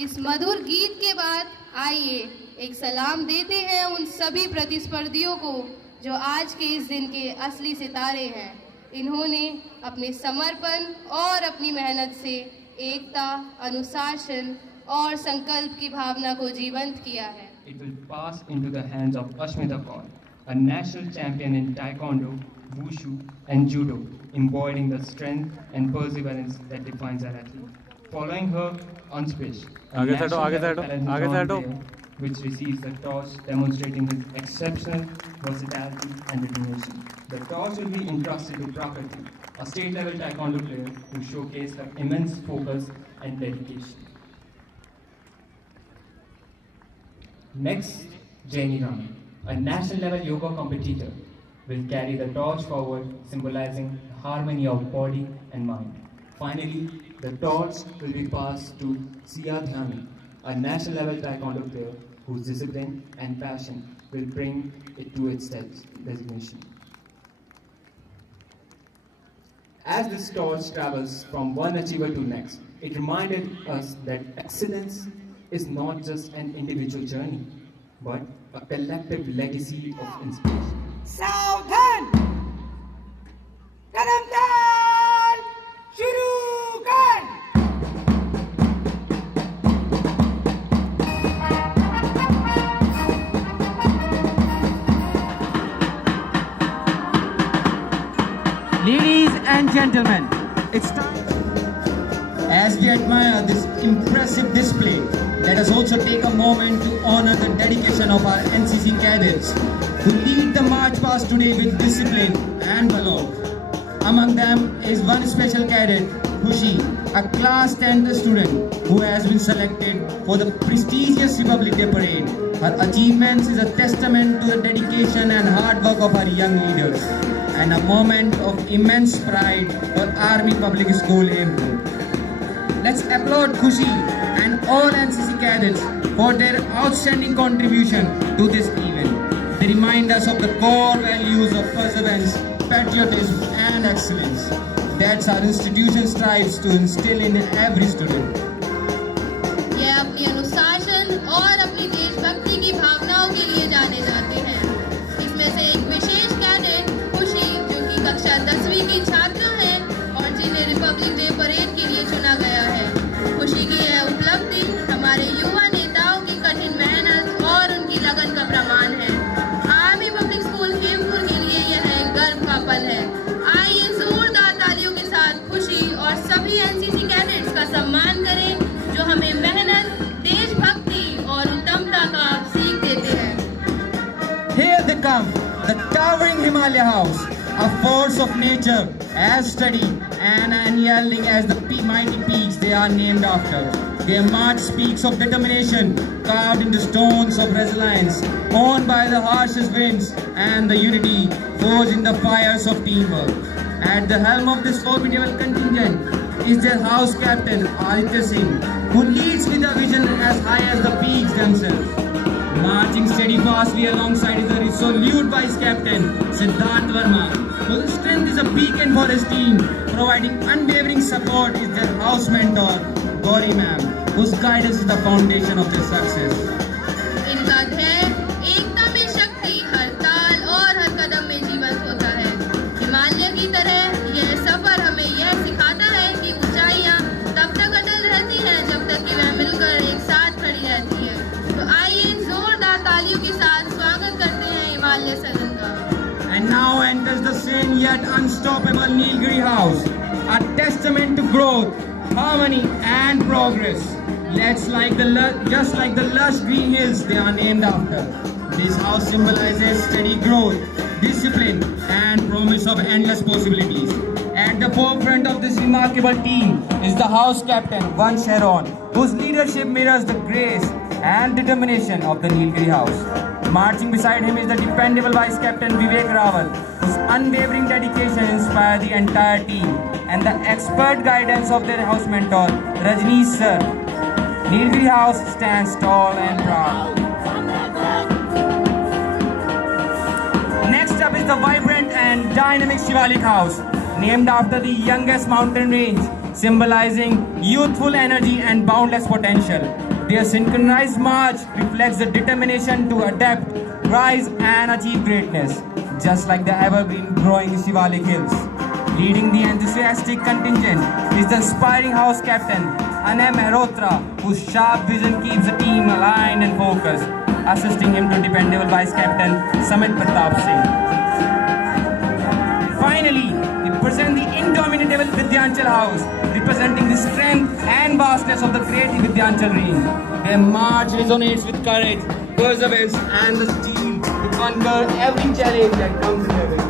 इस मधुर गीत के बाद आइए एक सलाम देते हैं उन सभी प्रतिस्पर्धियों को जो आज के इस दिन के असली सितारे हैं। इन्होंने अपने समर्पण और अपनी मेहनत से एकता, अनुशासन और संकल्प की भावना को जीवंत किया है। It will pass into the hands of Ashmita Kaur, a national champion in Taekwondo, Wushu, and Judo, embodying the strength and perseverance that defines our athlete. Following her on pitch, a national level talent player which receives the torch, demonstrating his exceptional versatility and determination. The torch will be entrusted to Prakriti, a state-level Taekwondo player who showcased her immense focus and dedication. Next, Jaini Ram, a national-level yoga competitor, will carry the torch forward, symbolizing the harmony of body and mind. Finally, the torch will be passed to Sia Dhyani, a national-level Taekwondo player whose discipline and passion will bring it to its designation. As this torch travels from one achiever to next, it reminded us that excellence is not just an individual journey, but a collective legacy of inspiration. सावधान, कदम ताल, शुरू कर। Ladies and gentlemen, it's time. As we admire this impressive display, let us also take a moment to honor the dedication of our NCC cadets who lead the march past today with discipline and valor. Among them is one special cadet, Khushi, a class 10th student who has been selected for the prestigious Republic Day parade. Her achievements is a testament to the dedication and hard work of our young leaders and a moment of immense pride for Army Public School Hempur. Let's applaud Khushi and all NCC cadets for their outstanding contribution to this event. They remind us of the core values of perseverance, patriotism and excellence that our institution strives to instill in every student. ये अपनी अनुशासन और अपनी देशभक्ति की भावनाओं के लिए जाने जाते हैं। इसमें से एक विशेष कैडेट खुशी, जो कि कक्षा 10वीं की छात्रा है और जिन्हें रिपब्लिक डे परेड के लिए चुना गया है। खुशी की यह उपलब्धि हमारे युवा नेताओं की कठिन मेहनत और उनकी लगन का प्रमाण है। आर्मी पब्लिक स्कूल हेमपुर के लिए यह एक गर्व का पल है। आइए जोरदार तालियों के साथ खुशी और सभी एनसीसी कैडेट्स का सम्मान करें जो हमें मेहनत, देशभक्ति और उत्तमता का सीख देते हैं। Here they come, the towering Himalaya House, a force of nature, as steady and unyielding as the mighty peaks they are named after. Their march speaks of determination, carved into stones of resilience, owned by the harshest winds, and the unity forged in the fires of teamwork. At the helm of this formidable contingent is their house captain, Aditya Singh, who leads with a vision as high as the peaks themselves. Marching steadfastly alongside is the resolute vice captain, Siddharth Verma, whose strength is a beacon for his team. Providing unwavering support is their house mentor, Gauri ma'am, whose guidance is the foundation of their success. इनका धैर्य, एकता में शक्ति, हर ताल और हर कदम में जीवंत होता है। हिमालय की तरह यह सफर हमें यह सिखाता है कि ऊंचाइयां तब तक अटल रहती हैं जब तक कि वह मिलकर एक साथ खड़ी रहती है। तो आइए जोरदार तालियों के साथ स्वागत करते हैं हिमालय सदन का। And now enters the same yet unstoppable Nilgiri House, a testament to growth, harmony and progress. Just like the lush green hills they are named after. This house symbolizes steady growth, discipline and promise of endless possibilities. At the forefront of this remarkable team is the house captain, Vansh Heron, whose leadership mirrors the grace and determination of the Nilgiri House. Marching beside him is the dependable vice captain Vivek Rawal, whose unwavering dedication inspired the entire team, and the expert guidance of their house mentor Rajneesh sir. Nilgiri House stands tall and proud. Next up is the vibrant and dynamic Shivalik House, named after the youngest mountain range symbolizing youthful energy and boundless potential. Their synchronized march reflects the determination to adapt, rise, and achieve greatness, just like the evergreen growing Shivalik Hills. Leading the enthusiastic contingent is the inspiring house captain, Anay Mehrotra, whose sharp vision keeps the team aligned and focused. Assisting him to dependable vice captain, Samit Pratap Singh. Finally, we present the indomitable Vidyanchal House, representing the strength and vastness of the great Vidyanchal reign. Their march resonates with courage, perseverance, and the steel to conquer every challenge that comes their way.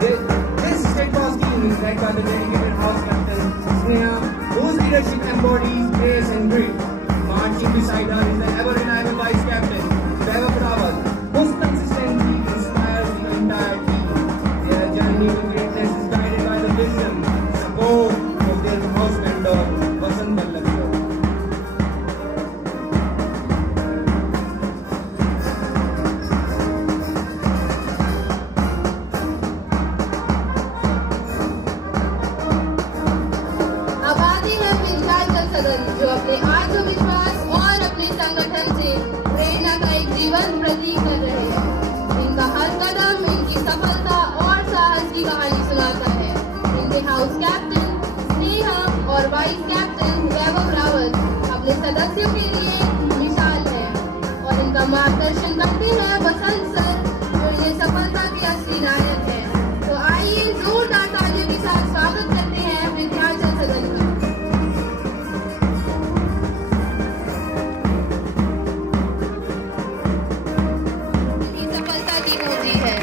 This steadfast team is led by the dedicated house captain, Sneha, whose leadership embodies grace and grit. Marching beside her is the ever-reliable vice captain, Vaibhav Rawat, whose consistency inspires the entire team. Their journey to greatness is guided by the wisdom, support of their house mentor, Vasant Vallabh. अब आते हैं विंध्याचल सदन, जो अपने आत्मविश्वास और अपने संगठन से प्रेरणा का एक जीवन प्रतीक कर रहे हैं। इनका हर कदम इनकी सफलता और साहस की कहानी सुनाता है। इनके हाउस कैप्टन स्नेहा और वाइस कैप्टन वैभव रावत अपने सदस्यों के लिए मिसाल है और इनका मार्गदर्शन करते हैं वसंत सर, जो ये सफलता के असली नायक है। तो आइए जोरदार तालियों के साथ स्वागत करते हैं विंध्याचल सदन का। इनकी सफलता की पूंजी है।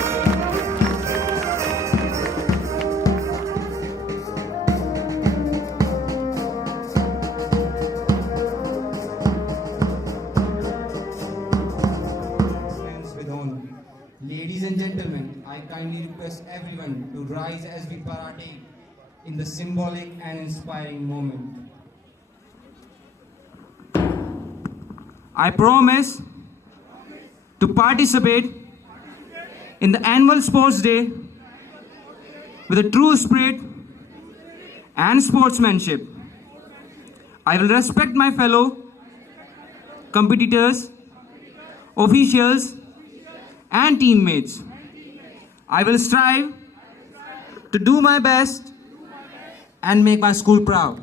Friends with honor. Ladies and gentlemen, I kindly request everyone to rise as we partake in the symbolic and inspiring moment. I promise to participate in the annual sports day with a true spirit and sportsmanship. I will respect my fellow competitors, officials, and teammates. I will strive to do my best and make my school proud.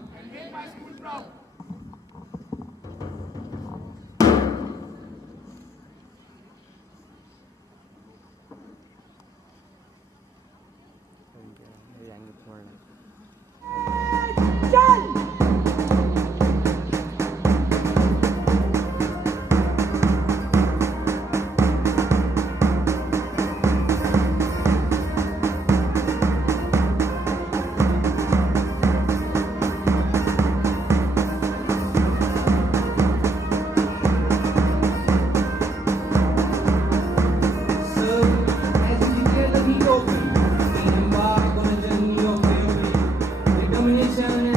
So, as we declare the heat of it, we embark on a journey of bravery, determination,